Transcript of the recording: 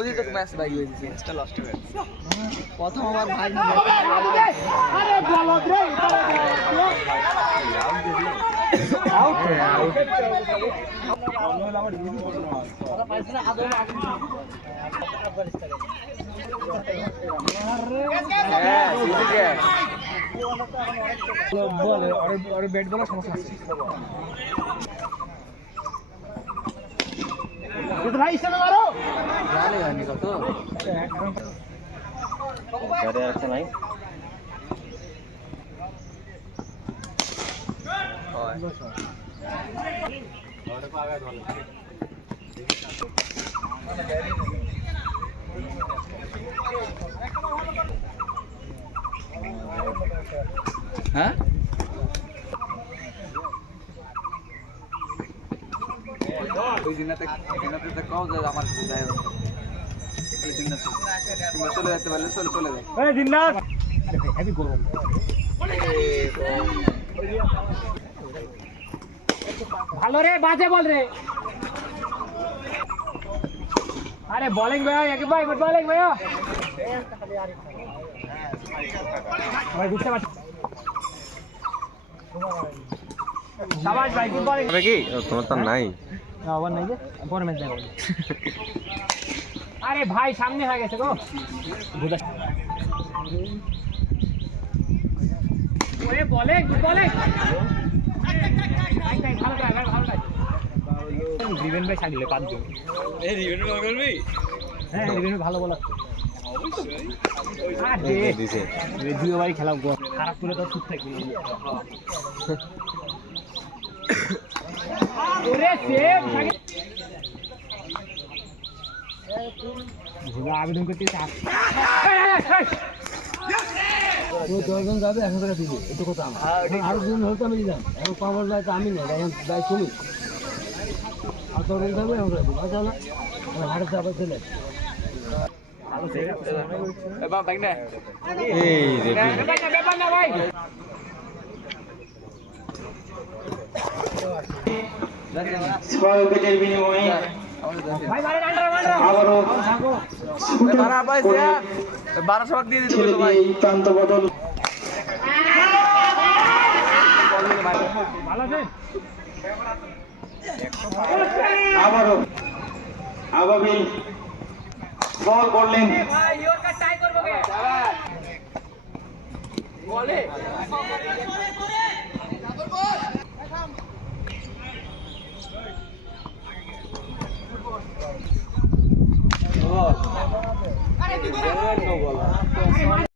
মোদি তো ম্যাচ ভাই হয়ে গেছে, ম্যাচটা লস্ট হয়ে গেছে প্রথম ওভার ভাই। আরে বলো রে আউট আউট ওরা পাইছে না আদর হ্যাঁ সিটি গ্যাস বল আর ব্যাট বলার সমস্যা আছে ये भाई इससे मारो जाने जाने का तो करे अच्छा नहीं और पागा बोल हां ওই দিনতে কও যে আমার সাথে যায় ওই দিনতে তোমরা চলে যেতে পারলে চলে চলে যাও এই দিননাথ হেভি গরম ভালো রে বাজে বল রে আরে বোলিং ভাই এক ভাই গুড বোলিং ভাই ভাই বুঝতে পারছি শাবাশ ভাই গুড বোলিং হবে কি তোমার তো নাই আবার নাই যে পরে ম্যাচ দেখো আরে ভাই সামনে হয়ে গেছে গো ওরে বলে গুড বলে ভালো কাজ ভালো কাজ রিভেন ভাই ছাগলে কাজ দিও এই রিভেন ভালো করবি হ্যাঁ রিভেন ভালো বল অবশ্যই আরে দিছে দুই ওভারই খেলা খারাপ করে তো চুপ থাকি ওরে সেভ ভুলা আবেদন করতে চাস ও দশজন যাবে এখন করে দিবে এত কথা আর দিন হতো আমি দিলাম এখন পাওয়ার লাইট আমি না এখন যাই তুমি আর দশজন যাবে এখন করে দিবে আচ্ছা না হাড়ে যাবে চলে এবার ভাই না এই রে ব্যাপার না ভাই স্কয়ার উইকেটের বিনিময়ে ভাই মারেন আন্ডার আবারও মারা পাইছে 1200 ভাগ দিয়ে দিতে ভাই প্রান্ত বদল ভালো আছে আবারও আবাবিল বল করলেন ভাই ইয়র্কার টাই করব কে বলে আরে কি করে